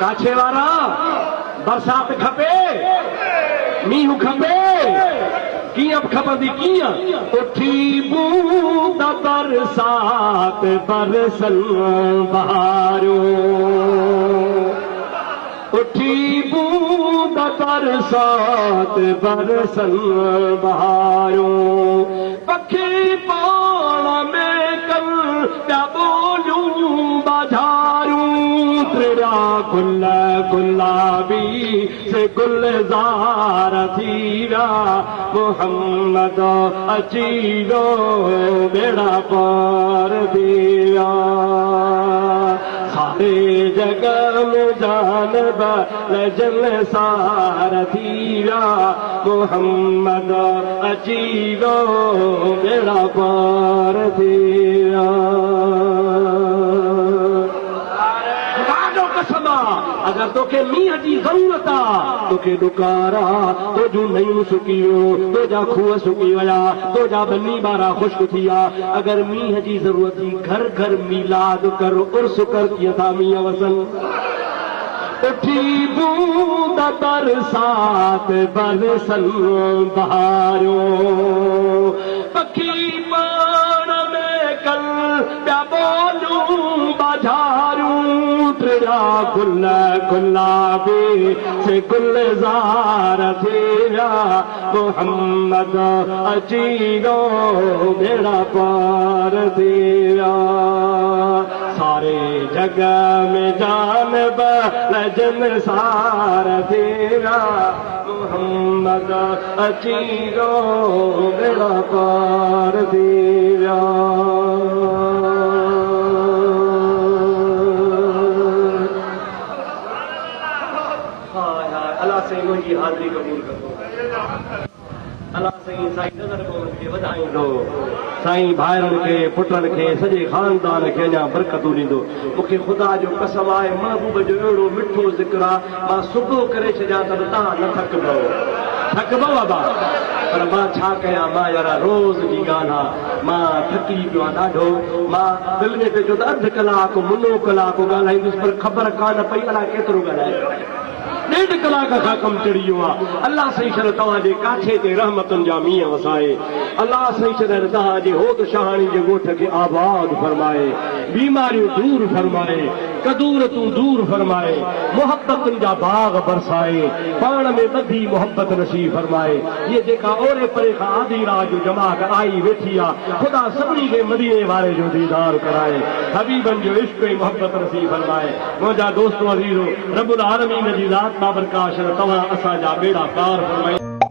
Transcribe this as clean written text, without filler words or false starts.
काछे वारा बरसात खपे मींहुं खपे कीअं खपंदी कीअं उठी बूंद बरसात बरसन बहारो उठी बूंद बरसात बरसन बहारो पखी पाण में कल पिया ॿोलियूं बाझारूं त्रिड़ा गुल गुलाबी से गुलज़ार थी विया मोहम्मद अची वियो बेड़ा पार थी विया सारे जग में जानब लजन सार थी विया मोहम्मद अची वियो बेड़ा पार थी विया अगर तोखे मींहं जी ज़रूरत आहे तोखे ॾुकारा तुंहिंजूं नयूं सुकी वियो तुंहिंजा खूह सुकी विया तुंहिंजा बनी ॿारा ख़ुश्क थी विया अगर मींहं जी ज़रूरत थी घर घर मीलाद कर उर्स कर कीअं था मींहं वसन उठी बूंद बरसात बरसन बहारो पखी पाण में कल पिया ॿोलियूं बाझारूं त्रिड़ा गुल गुलाबी से गुलज़ार थी विया मोहम्मद अची वियो बेड़ा पार थी विया सारे जग में जानब लजन सार थी विया मोहम्मद अची वियो बेड़ा पार थी विया मुंहिंजी हाज़िरी क़बूल करो अलाह साईं साईं नज़र कौमनि खे वधाईंदो साईं भाइरनि खे पुटनि खे सॼे ख़ानदान खे अञा बरकतूं ॾींदो मूंखे ख़ुदा जो कसम आहे महबूब जो अहिड़ो मिठो ज़िक्र आहे मां सुबुह करे छॾियां त तव्हां न थकबो बाबा पर मां छा कयां मां यारा रोज़ जी ॻाल्हि आहे मां थकी पियो आहे ॾाढो मां दिलि में पियो त अधु कलाक मुनो कलाक ॻाल्हाईंदुसि पर ख़बर कान पई अलाए केतिरो ॻाल्हाए 1.5 कलाक खां कमु चढ़ी वियो आहे अलाह सही छॾ तव्हांजे काठे ते रहमतुनि जा मींहं वसाए अलाह सही छॾ तव्हांजे होद शहाणी जे ॻोठ खे आबाद फरमाए बीमारियूं दूर फरमाए कदूरतूं दूर फरमाए मोहब्बतुनि जा बाग बरसाए पाण में ॿधी मोहब्बत नसीब फरमाए इहे जेका ओरे परे खां आधी रात जो जमात आई वेठी आहे ख़ुदा सभिनी खे मदीने वारे जो दीदार कराए हबीबनि जो इश्क ऐं मोहब्बत नसीब फरमाए मुंहिंजा दोस्त अज़ीज़ो रब्बुल आलमीन जी ज़ात बाबरकाश तव्हां असांजा बेड़ा पार फरमाए